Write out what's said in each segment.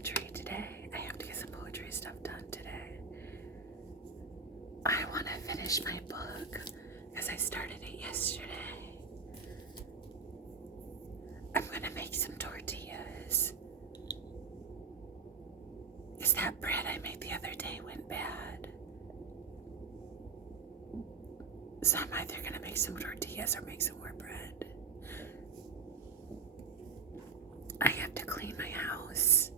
poetry today. I have to get some poetry stuff done today. I want to finish my book because I started it yesterday. I'm going to make some tortillas. Because that bread I made the other day went bad. So I'm either going to make some tortillas or make some more bread. I have to clean my house.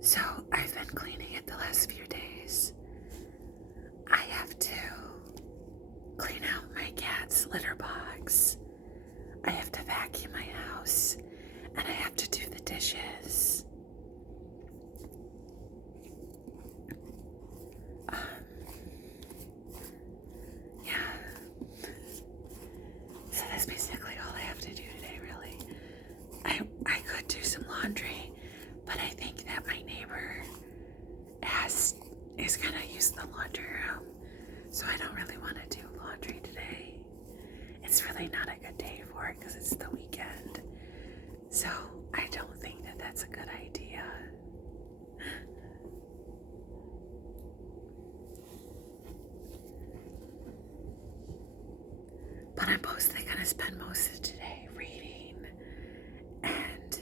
So I've been cleaning it the last few days. I have to clean out my cat's litter box. I have to vacuum my house. And I have to do the dishes. So that's basically all I have to do today, really. I could do some laundry, but I think that my neighbor is gonna use the laundry room, so I don't really want to do laundry today. It's really not a good day for it because it's the weekend, so I don't think that that's a good idea. But I'm mostly gonna spend most of today reading and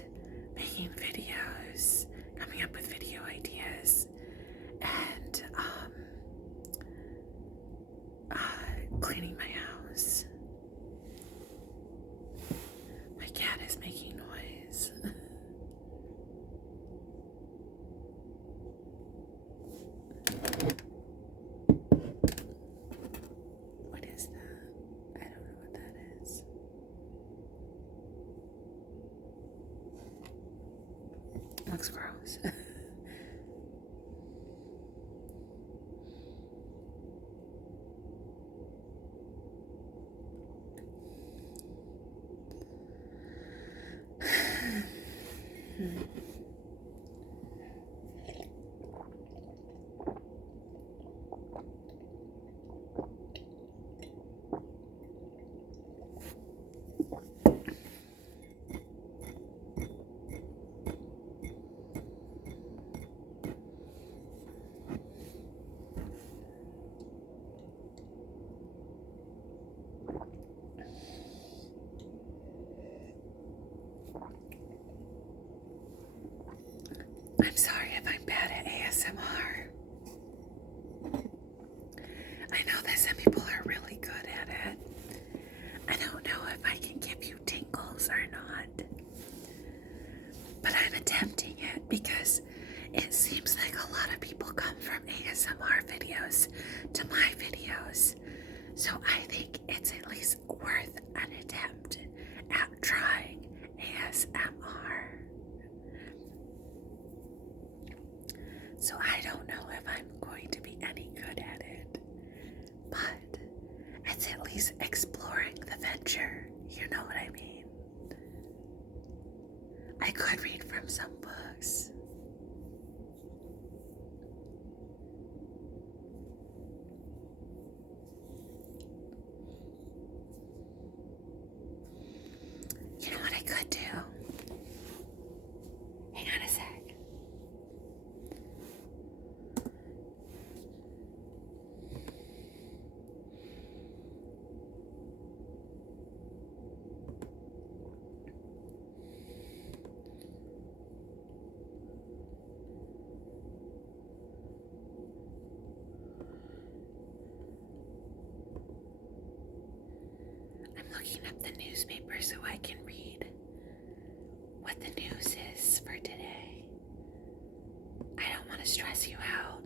making videos, coming up with video ideas, and cleaning my house. My cat is making noise. What is that? I don't know what that is. Looks gross. I'm sorry if I'm bad at ASMR. I know that some people are really good at it. I don't know if I can give you tingles or not. But I'm attempting it because it seems like a lot of people come from ASMR videos to my videos. So I think it's at least worth an attempt at trying ASMR. So I don't know if I'm going to be any good at it, but it's at least exploring the venture, you know what I mean? I could read from some books. You know what I could do? Hang on a sec. I'm looking up the newspaper so I can read what the news is for today. I don't want to stress you out,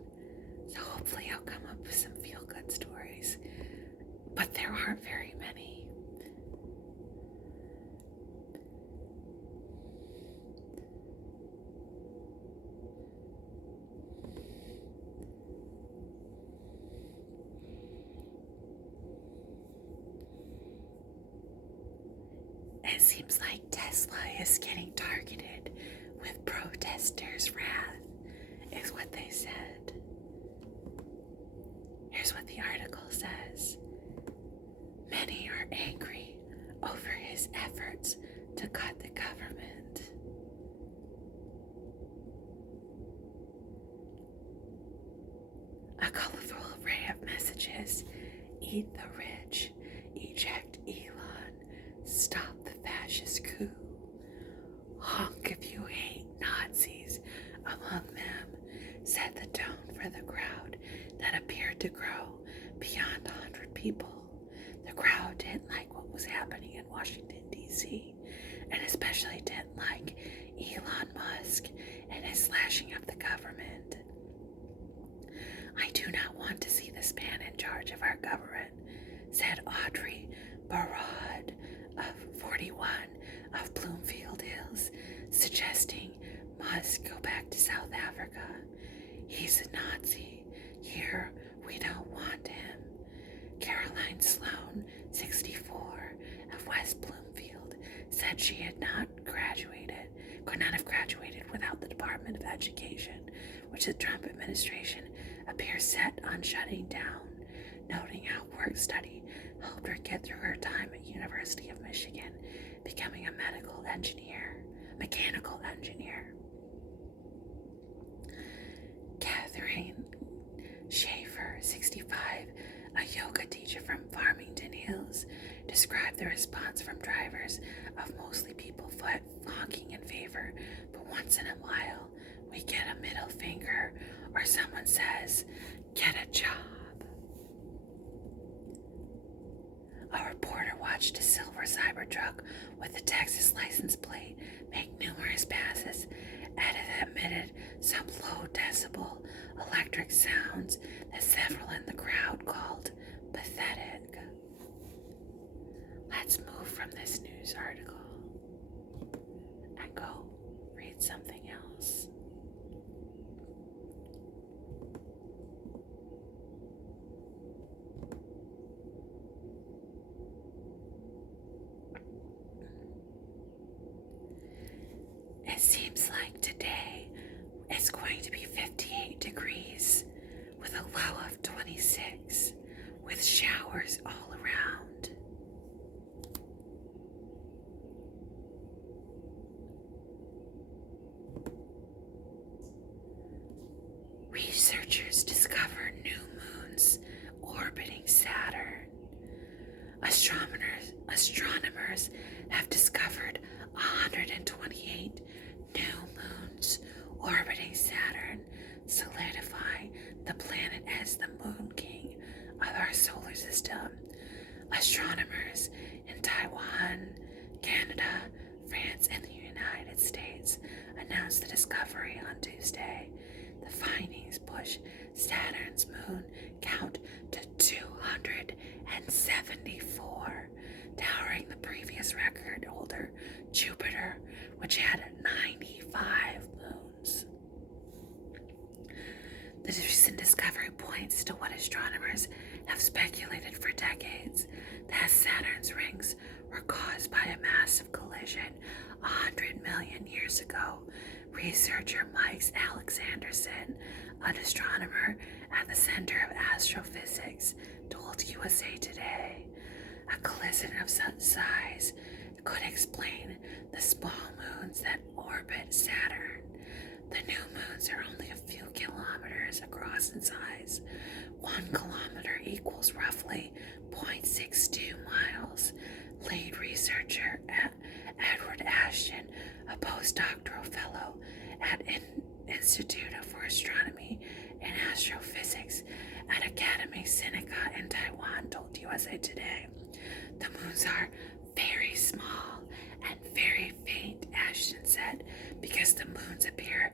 so hopefully I'll come up with some feel-good stories, but there aren't very many. It seems like Tesla is getting targeted with protesters' wrath, is what they said. Here's what the article says. Many are angry over his efforts to cut the government. Eat the rich, eject Elon, stop the fascist coup. Honk if you hate Nazis among them, set the tone for the crowd that appeared to grow beyond 100 people. The crowd didn't like what was happening in Washington, D.C., and especially didn't like Elon Musk and his slashing of the government. I do not want to see this man in charge of our government, said Audrey Barad of 41 of Bloomfield Hills, suggesting Musk go back to South Africa. He's a Nazi. Here, we don't want him. Caroline Sloan, 64, of West Bloomfield, said she could not have graduated without the Department of Education, which the Trump administration appears set on shutting down, noting how work-study helped her get through her time at University of Michigan, becoming a mechanical engineer. Catherine Schaefer, 65, a yoga teacher from Farmington Hills, described the response from drivers of mostly people honking in favor, but once in a while we get a middle finger or someone says, "Get a job." A reporter watched a silver Cybertruck with a Texas license plate make numerous passes and it emitted some low decibel electric sounds that several in the crowd called pathetic. Let's move from this news article and go read something else. It seems like today it's going to be 58 degrees with a low of 26 with showers all around. Researchers discover new moons orbiting Saturn. Astronomers have discovered 128 new moons orbiting Saturn, solidifying the planet as the moon king of our solar system. Astronomers in Taiwan, Canada, France, and the United States announced the discovery on Tuesday. The findings push Saturn's moon count to 274, towering the previous record holder, Jupiter, which had 95 moons. The recent discovery points to what astronomers have speculated for decades, that Saturn's rings were caused by a massive collision 100 million years ago. Researcher Mike Alexanderson, an astronomer at the Center of Astrophysics, told USA Today a collision of such size could explain the small moons that orbit Saturn. The new moons are only a few kilometers across in size. 1 kilometer equals roughly 0.62 miles. Lead researcher Edward Ashton, a postdoctoral fellow at Institute for Astronomy and Astrophysics at Academy Sinica in Taiwan, told USA Today. The moons are very small and very faint, Ashton said, because the moons appear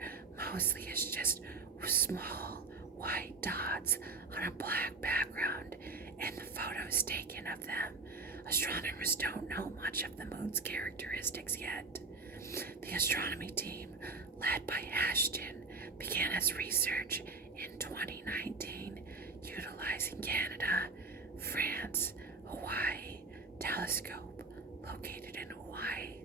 mostly as just small white dots on a black background in the photos taken of them. Astronomers don't know much of the moon's characteristics yet. The astronomy team, led by Ashton, began its research in 2019, utilizing Canada, France, Hawaii telescope located in Hawaii.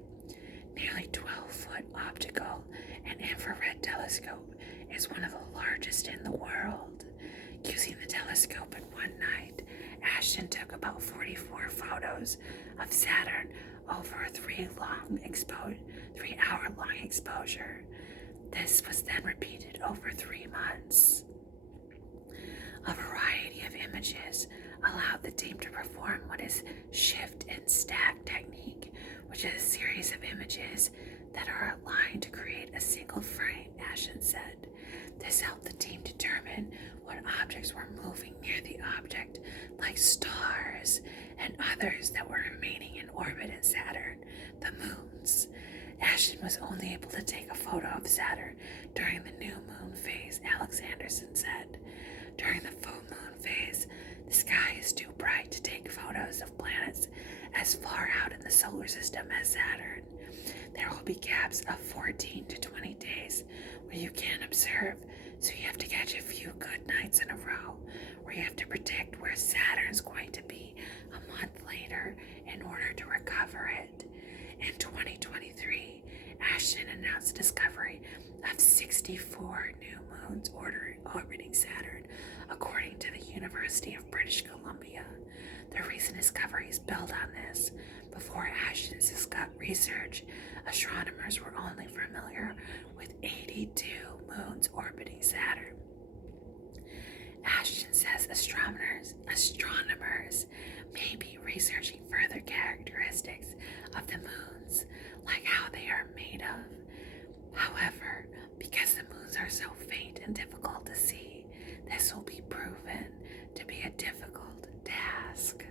Nearly 12-foot optical and infrared telescope is one of the largest in the world. Using the telescope in one night, Ashton took about 44 photos of Saturn over a 3-hour-long exposure. This was then repeated over 3 months. A variety of images allowed the team to perform what is shift and stack technique, which is a series of images that are aligned to create a single frame, Ashton said. This helped the team determine what objects were moving near the object, like stars and others that were remaining in orbit at Saturn, the moons. Ashton was only able to take a photo of Saturn during the new moon phase, Alex Anderson said. During the full moon phase, the sky is too bright to take photos of planets as far out in the solar system as Saturn. There will be gaps of 14 to 20 days where you can't observe, so you have to catch a few good nights in a row, where you have to predict where Saturn's going to be a month later in order to recover it. In 2023, Ashton announced the discovery of 64 new moons orbiting Saturn, according to the University of British Columbia. The recent discoveries build on this. Before Ashton's research, astronomers were only familiar with 82 moons orbiting Saturn. Ashton says astronomers may be researching further characteristics of the moons, like how they are made of. However, because the moons are so faint and difficult to see, this will be proven to be a difficult task.